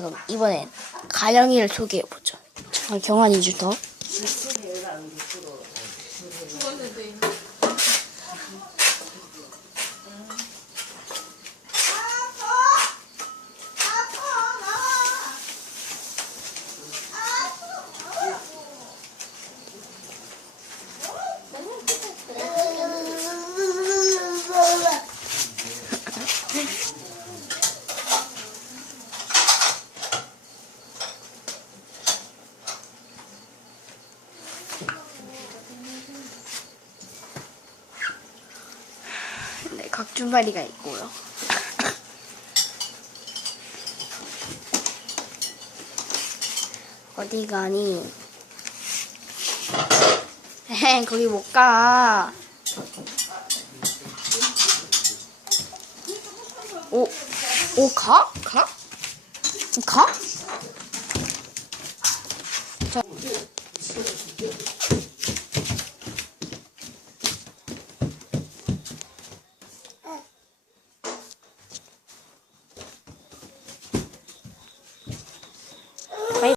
그럼 이번엔 가영이를 소개해보죠. 자, 경환이 주터. 각준바리가 있고요. 어디 가니? 에헤, 거기 못 가. 오, 오, 가? 가? 가? 자.